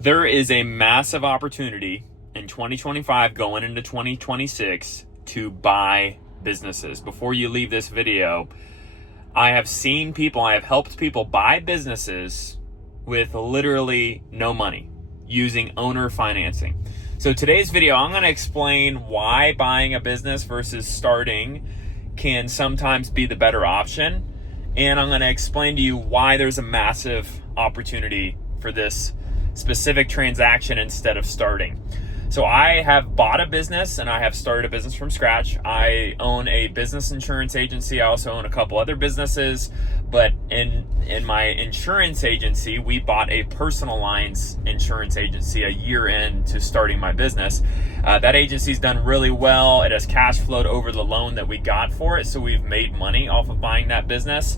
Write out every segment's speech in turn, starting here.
There is a massive opportunity in 2025 going into 2026 to buy businesses. Before you leave this video, I have helped people buy businesses with literally no money using owner financing. So today's video, I'm going to explain why buying a business versus starting can sometimes be the better option. And I'm going to explain to you why there's a massive opportunity for this specific transaction instead of starting. So I have bought a business and I have started a business from scratch. I own a business insurance agency. I also own a couple other businesses, but in my insurance agency, we bought a personal lines insurance agency a year into starting my business. That agency's done really well. It has cash flowed over the loan that we got for it. So we've made money off of buying that business.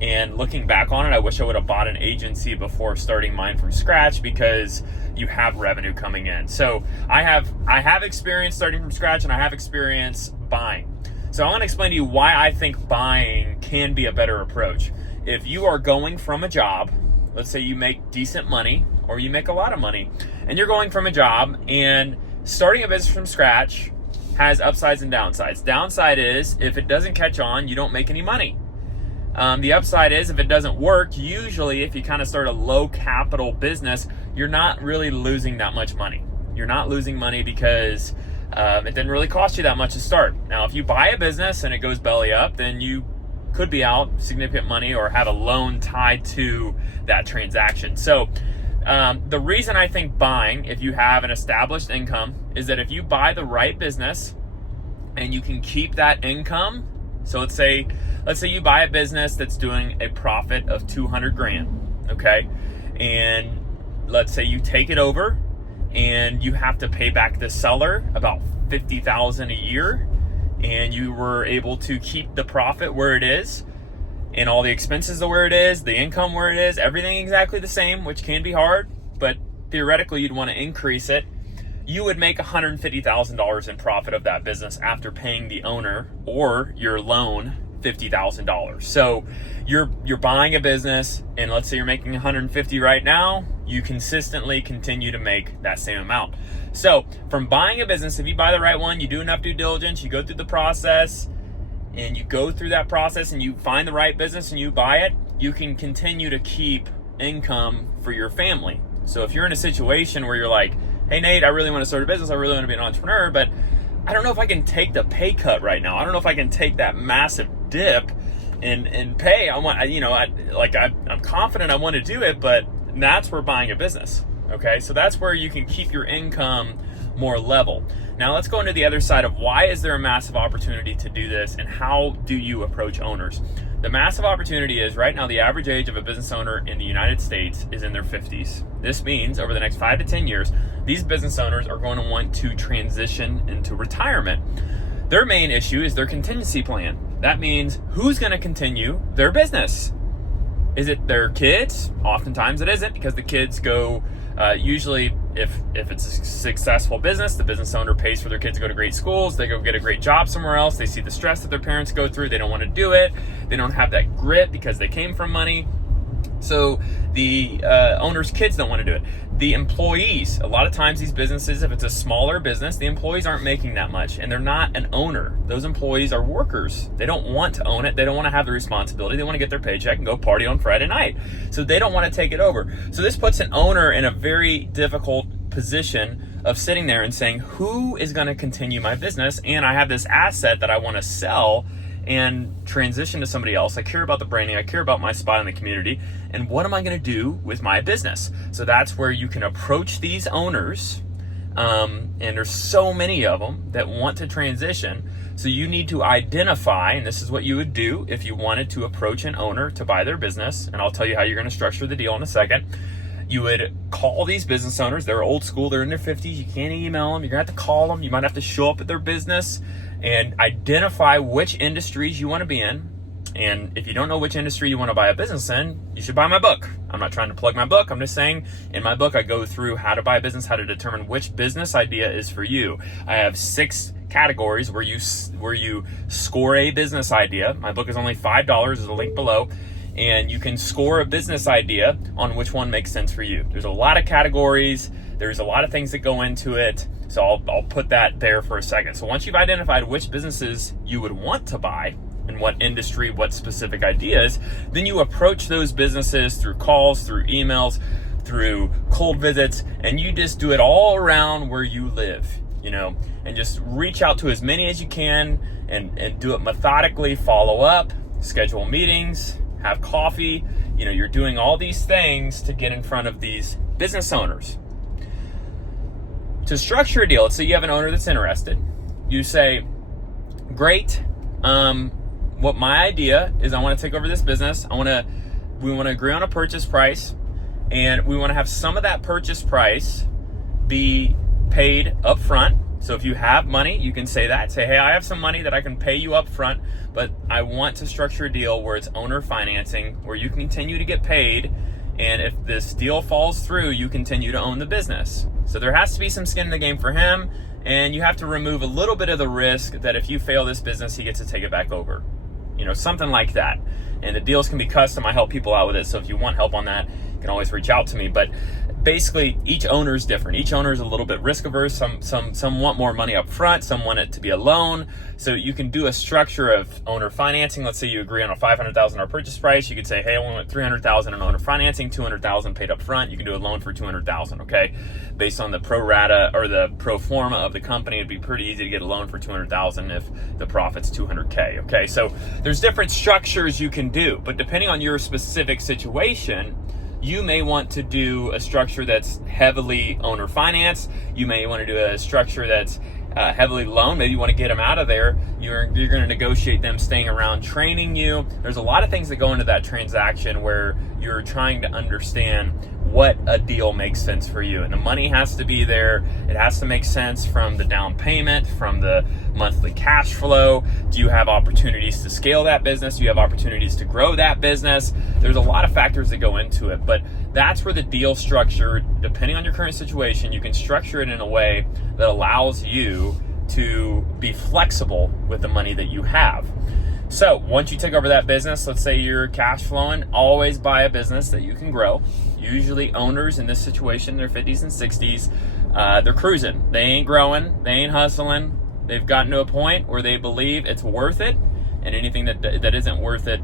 And looking back on it, I wish I would have bought an agency before starting mine from scratch, because you have revenue coming in. So I have experience starting from scratch, and I have experience buying. So I want to explain to you why I think buying can be a better approach. If you are going from a job, let's say you make decent money or you make a lot of money, and you're going from a job, and starting a business from scratch has upsides and downsides. Downside is if it doesn't catch on, you don't make any money. The upside is if it doesn't work, usually if you kind of start a low capital business, you're not really losing that much money. You're not losing money because it didn't really cost you that much to start. Now, if you buy a business and it goes belly up, then you could be out significant money or have a loan tied to that transaction. So the reason I think buying, if you have an established income, is that if you buy the right business and you can keep that income. So let's say you buy a business that's doing a profit of 200 grand, okay? And let's say you take it over and you have to pay back the seller about $50,000 a year, and you were able to keep the profit where it is and all the expenses are where it is, the income where it is, everything exactly the same, which can be hard, but theoretically you'd want to increase it. You would make $150,000 in profit of that business after paying the owner or your loan $50,000. So you're buying a business, and let's say you're making $150 right now, you consistently continue to make that same amount. So from buying a business, if you buy the right one, you do enough due diligence, you go through the process, and you go through that process and you find the right business and you buy it, you can continue to keep income for your family. So if you're in a situation where you're like, hey Nate, I really want to start a business, I really want to be an entrepreneur, but I don't know if I can take the pay cut right now. I don't know if I can take that massive dip and pay. I'm confident I want to do it, but that's where buying a business. Okay, so that's where you can keep your income more level. Now let's go into the other side of why is there a massive opportunity to do this, and how do you approach owners? The massive opportunity is right now the average age of a business owner in the United States is in their 50s. This means over the next 5 to 10 years, these business owners are going to want to transition into retirement. Their main issue is their contingency plan. That means who's going to continue their business? Is it their kids? Oftentimes it isn't, because the kids go, usually if it's a successful business, the business owner pays for their kids to go to great schools, they go get a great job somewhere else, they see the stress that their parents go through, they don't want to do it, they don't have that grit because they came from money. So the owner's kids don't want to do it. The employees, a lot of times these businesses, if it's a smaller business, the employees aren't making that much and they're not an owner. Those employees are workers. They don't want to own it. They don't want to have the responsibility. They want to get their paycheck and go party on Friday night. So they don't want to take it over. So this puts an owner in a very difficult position of sitting there and saying, who is going to continue my business? And I have this asset that I want to sell and transition to somebody else. I care about the branding. I care about my spot in the community. And what am I going to do with my business? So that's where you can approach these owners. And there's so many of them that want to transition. So you need to identify, and this is what you would do if you wanted to approach an owner to buy their business. And I'll tell you how you're going to structure the deal in a second. You would call these business owners. They're old school. They're in their 50s. You can't email them. You're going to have to call them. You might have to show up at their business and identify which industries you want to be in. And if you don't know which industry you want to buy a business in, you should buy my book. I'm not trying to plug my book. I'm just saying in my book, I go through how to buy a business, how to determine which business idea is for you. I have 6 categories where you score a business idea. My book is only $5. There's a link below. and you can score a business idea on which one makes sense for you. There's a lot of categories. There's a lot of things that go into it. So I'll put that there for a second. So once you've identified which businesses you would want to buy and what industry, what specific ideas, then you approach those businesses through calls, through emails, through cold visits, and you just do it all around where you live, and just reach out to as many as you can and do it methodically, follow up, schedule meetings, have coffee. You're doing all these things to get in front of these business owners. To structure a deal, let's say you have an owner that's interested. You say, great, what my idea is, I want to take over this business. We want to agree on a purchase price, and we want to have some of that purchase price be paid up front. So if you have money, you can say that. Say, hey, I have some money that I can pay you up front, but I want to structure a deal where it's owner financing, where you continue to get paid, and if this deal falls through, you continue to own the business. So there has to be some skin in the game for him, and you have to remove a little bit of the risk that if you fail this business, he gets to take it back over. Something like that. And the deals can be custom. I help people out with it. So if you want help on that, you can always reach out to me. But basically, each owner is different. Each owner is a little bit risk averse. Some want more money up front. Some want it to be a loan. So you can do a structure of owner financing. Let's say you agree on a $500,000 purchase price. You could say, hey, I want $300,000 in owner financing, $200,000 paid up front. You can do a loan for $200,000. Okay, based on the pro rata or the pro forma of the company, it'd be pretty easy to get a loan for $200,000 if the profit's $200K. Okay, so there's different structures you can do, but depending on your specific situation, you may want to do a structure that's heavily owner finance. You may want to do a structure that's heavily loan. Maybe you want to get them out of there. You're going to negotiate them staying around, training you. There's a lot of things that go into that transaction where you're trying to understand what a deal makes sense for you. And the money has to be there. It has to make sense from the down payment, from the monthly cash flow. Do you have opportunities to scale that business? Do you have opportunities to grow that business? There's a lot of factors that go into it, but that's where the deal structure, depending on your current situation, you can structure it in a way that allows you to be flexible with the money that you have. So once you take over that business, let's say you're cash flowing, always buy a business that you can grow. Usually owners in this situation, their 50s and 60s, they're cruising. They ain't growing, they ain't hustling. They've gotten to a point where they believe it's worth it, and anything that isn't worth it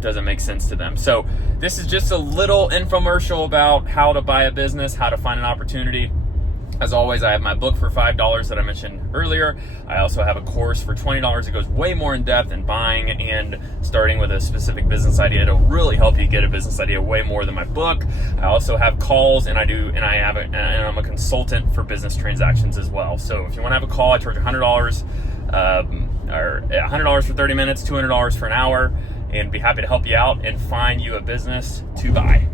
doesn't make sense to them. So this is just a little infomercial about how to buy a business, how to find an opportunity. As always, I have my book for $5 that I mentioned earlier. I also have a course for $20 that goes way more in depth in buying and starting with a specific business idea. It'll really help you get a business idea way more than my book. I also have calls, and I'm a consultant for business transactions as well. So if you want to have a call, I charge $100 or $100 for 30 minutes, $200 for an hour, and be happy to help you out and find you a business to buy.